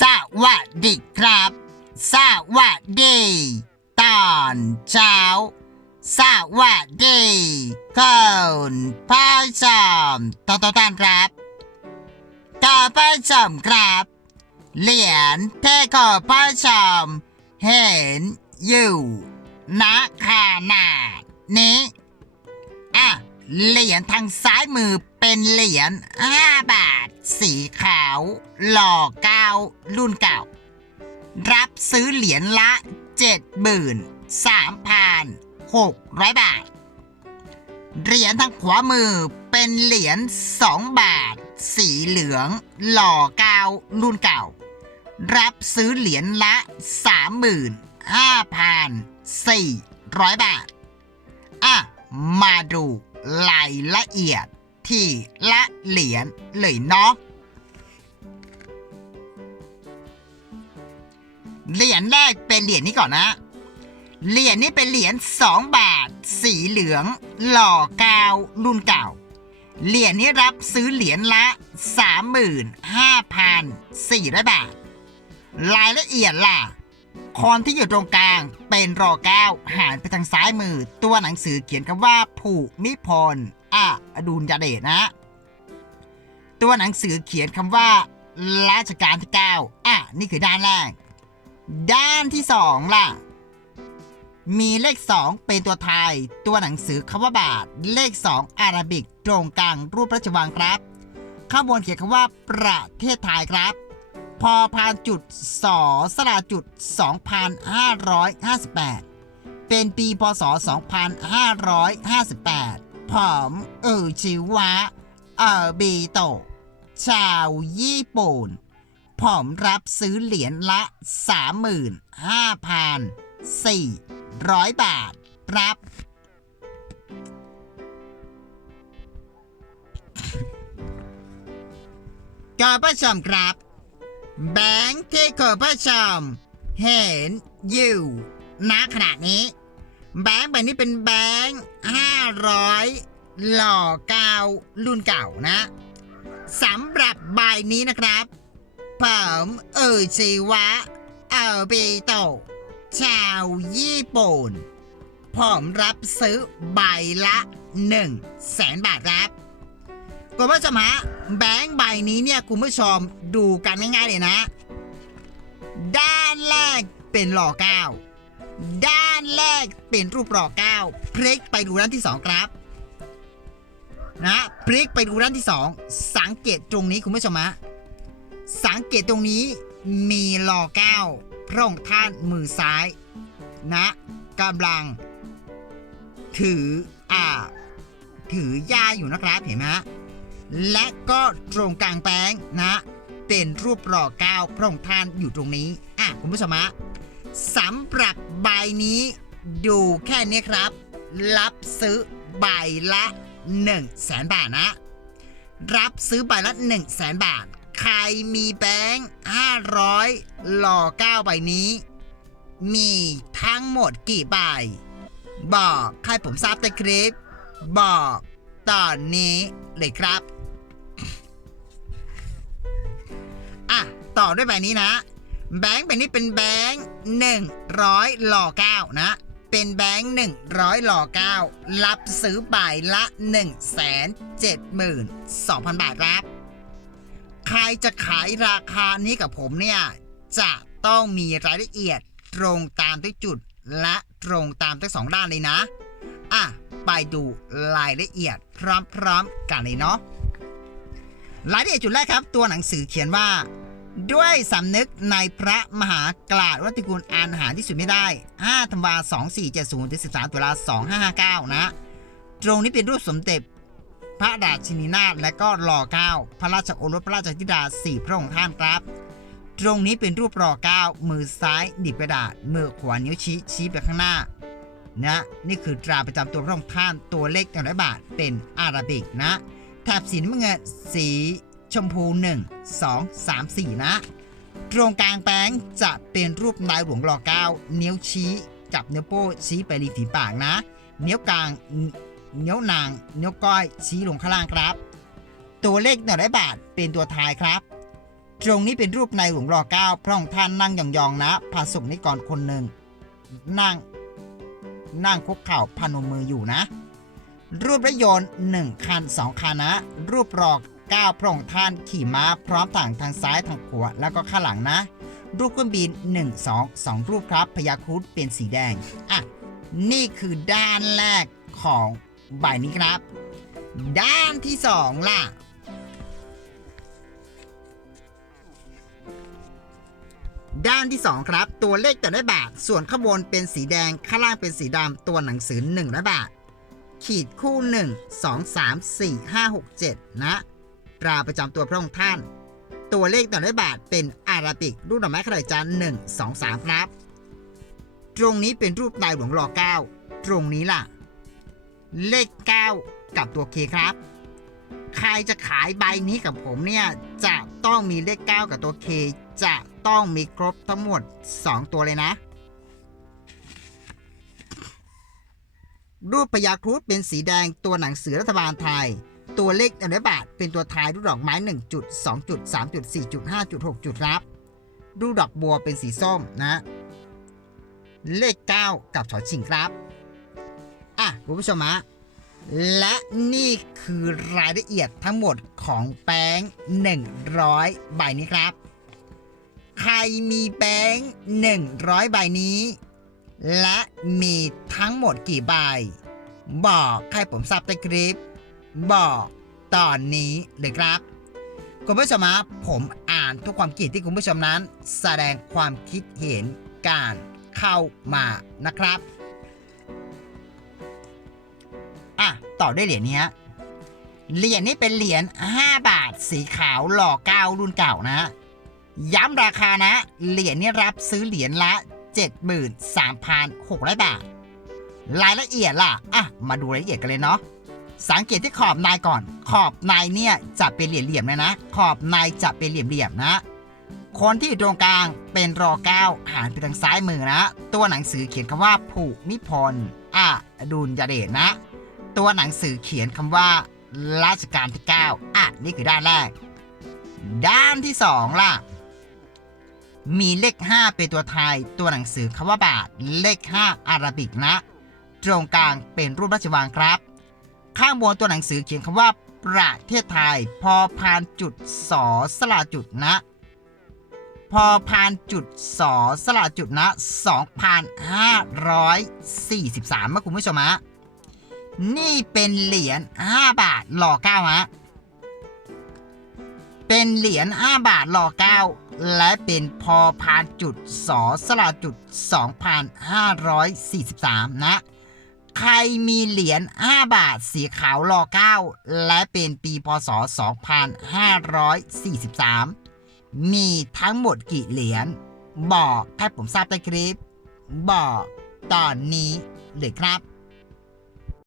สวัสดีครับ สวัสดี ตอนเช้า สวัสดีคุณผู้ชมทุกท่านครับคุณผู้ชมครับ เหรียญที่คุณผู้ชมเห็นอยู่ณขนาดนี้อะเหรียญทางซ้ายมือเป็นเหรียญ5บาท สีขาว หล่อเก้ารุ่นเก่า รับซื้อเหรียญละ73,600 บาท เหรียญทางขวามือเป็นเหรียญ2บาท สีเหลือง หล่อเก้ารุ่นเก่า รับซื้อเหรียญละ 35,400 บาท อะ มาดูรายละเอียดที่ละเหรียญเลยเนาะ เหรียญแรกเป็นเหรียญนี้ก่อนนะ เหรียญนี้เป็นเหรียญ2บาท สีเหลือง หล่อเกาวรุ่นเก่า เหรียญนี้รับซื้อเหรียญละ 35,400 บาท รายละเอียดล่ะคอนที่อยู่ตรงกลางเป็นรอเก้าหันไปทางซ้ายมือ ตัวหนังสือเขียนคำว่าผูมิพลอะอดุลยเดชนะ ตัวหนังสือเขียนคำว่ารัชกาลที่เก้าอะนี่คือด้านแรก ด้านที่สองล่ะ มีเลขสองเป็นตัวไทย ตัวหนังสือคำว่าบาท เลขสองอาราบิก ตรงกลางรูปราชวังครับ ข้างบนเขียนคำว่าประเทศไทยครับ พอพานจุดสอสระจุด 2,558 เป็นปีพศ 2558ผมเออชิวะ เออบีโตะชาวญี่ปุ่น ผมรับซื้อเหรียญละ 35,400 บาทครับก็ผู้ชมครับ แบงค์ที่คุณผู้ชมเห็นอยู่ณขณะนี้ แบงค์ใบนี้เป็นแบงค์500 หล่อเก้ารุ่นเก่านะสำหรับใบนี้นะครับ ผมเอ่ยชีวะเออบีโตะชาวญี่ปุ่น ผมรับซื้อใบละ1แสนบาทครับคุณผู้ชมฮะแบงค์ใบนี้เนี่ยคุณผู้ชมดูกันง่ายๆเลยนะ ด้านแรกเป็นหล่อเก้าด้านแรกเป็นรูปหล่อเก้าพลิกไปดูด้านที่สองครับนะพลิกไปดูด้านที่สองสังเกตตรงนี้คุณผู้ชมฮะ สังเกตตรงนี้มีหล่อเก้าพระองค์ท่านมือซ้าย นะกำลัง ถืออ่า ถือยาอยู่นะครับเห็นไหมและก็ตรงกลางแป้งนะ เป็นรูปหล่อเก้าพระองค์ท่านอยู่ตรงนี้ อะคุณผู้ชมะสำหรับใบนี้ดูแค่นี้ครับ รับซื้อใบละ1 0 0 0 0แสนบาทนะ รับซื้อใบละ1 0 0 0 0แสนบาท ใครมีแบงค์500 หล่อเก้าใบนี้ มีทั้งหมดกี่ใบ บอกให้ผมทราบในคลิป บอกตอนนี้เลยครับ อะ ต่อด้วยใบนี้นะ แบงค์ใบนี้เป็นแบงค์100 หล่อ9นะ เป็นแบงค์100 หล่อ9รับซื้อใบละ 172,000 บาทครับ ใครจะขายราคานี้กับผมเนี่ย จะต้องมีรายละเอียดตรงตามทุกจุด และตรงตามทั้งสองด้านเลยนะ อะ ไปดูรายละเอียดพร้อมๆกันเลยเนาะรายละเอียดจุดแรกครับ ตัวหนังสือเขียนว่า ด้วยสำนึกในพระมหากราบวัติกุลอ่านหารที่สุดไม่ได้ 5 ธันวา 2470ถึง13 ตุลา2559 นะ ตรงนี้เป็นรูปสมเด็จ พระราชินีนาถและก็รอเก้าพระราชโอรสพระราชธิดาสี่พระองค์ท่านครับ ตรงนี้เป็นรูปรอเก้ามือซ้ายดิบกระดาษมือขวานิ้วชี้ชี้ไปข้างหน้านะนี่คือตราประจำตัวพระองค์ท่านตัวเลขหนึ่งร้อยบาทเป็นอาราบิกนะแถบสีน้ำเงินสีชมพู 1 2 3 4 นะ ตรงกลางแป้งจะเป็นรูปนายหลวงรอเก้านิ้วชี้กับนิ้วโป้ชี้ไปริมฝีปากนะ นิ้วกลาง นิ้วนางนิ้วก้อยชี้ลงข้างล่างครับ ตัวเลขหนึ่งร้อยบาทเป็นตัวทายครับ ตรงนี้เป็นรูปในหลวงรอเก้าพระองค์ท่านนั่งยองๆนะพาสุนิกรคนหนึ่งนั่ง นั่งคุกเข่าพนมมืออยู่นะ รูปรถยนต์หนึ่งคันสองคันนะ รูปรอเก้าพระองค์ท่านขี่ม้าพร้อมต่างทางซ้ายทางขวาแล้วก็ข้างหลังนะ รูปเครื่องบิน1 2 2รูปครับพยาครุฑเป็นสีแดงอะนี่คือด้านแรกของ ใบนี้ครับ ด้านที่สองล่ะ ด้านที่2ครับ ตัวเลขแต่ละบาท ส่วนข้างบนเป็นสีแดงข้างล่างเป็นสีดำตัวหนังสือ1ละบาท ขีดคู่ 1 2 3 4 5 6 7 นะตราประจำตัวพระองค์ท่าน ตัวเลขแต่ละบาทเป็นอาราบิก รูปดอกไม้ขนาดจานหนึ่งสองสามครับ ตรงนี้เป็นรูปนายหลวงรอเก้าตรงนี้ล่ะ เลข9กับตัวเคครับ ใครจะขายใบนี้กับผมเนี่ย จะต้องมีเลข9กับตัวเคจะต้องมีครบทั้งหมด 2 ตัวเลยนะ รูปพญาครุฑเป็นสีแดงตัวหนังสือรัฐบาลไทย ตัวเลขอันบาทเป็นตัวทายรูปดอกไม้ 1 จุด 2 จุด 3 จุด 4 จุด 5 จุด 6 จุดครับรูปดอกบัวเป็นสีส้มนะ เลข 9 กับชอชิงครับ อะคุณผู้ชมฮะและนี่คือรายละเอียดทั้งหมดของแบง100 ใบนี้ครับ ใครมีแบง100 ใบนี้ และมีทั้งหมดกี่ใบ บอกให้ผมทราบในคลิป บอกตอนนี้เลยครับ คุณผู้ชมครับผมอ่านทุกความคิดที่คุณผู้ชมนั้น แสดงความคิดเห็นการเข้ามานะครับ ต่อด้วยเหรียญนี้ฮะเหรียญนี้เป็นเหรียญ5บาท สีขาวหล่อเก้ารุ่นเก่านะ ย้ำราคานะ เหรียญนี้รับซื้อเหรียญละ 73,600 บาท รายละเอียดล่ะ อะ มาดูรายละเอียดกันเลยเนาะ สังเกตที่ขอบในก่อน ขอบในเนี่ยจะเป็นเหลี่ยมนะนะ ขอบในจะเป็นเหลี่ยมๆนะ คนที่อยู่ตรงกลางเป็นรอเก้าหันไปทางซ้ายมือนะ ตัวหนังสือเขียนคำว่าผูนิพนธ์อะดุลยเดชนะ ตัวหนังสือเขียนคำว่ารัชกาลที่ 9 อะ นี่คือด้านแรก ด้านที่ 2 ล่ะ มีเลข 5 เป็นตัวไทย ตัวหนังสือคำว่าบาท เลข 5 อาราบิกนะ ตรงกลางเป็นรูปราชวังครับ ข้างบนตัวหนังสือเขียนคำว่าประเทศไทย พอพานจุดสอสลาจุดนะ พอพานจุดสอสลาจุดนะ 2,543นะคุณผู้ชมฮะ นี่เป็นเหรียญ5บาทหล่อเก้าฮะ เป็นเหรียญ5บาทหล่อเก้าและเป็นพอพานจุดสอสลาจุด 2,543 นะ ใครมีเหรียญ5บาทสีขาวหล่อเก้าและเป็นปีพศ 2543 มีทั้งหมดกี่เหรียญ บอกให้ผมทราบในคลิป บอกตอนนี้เลยครับ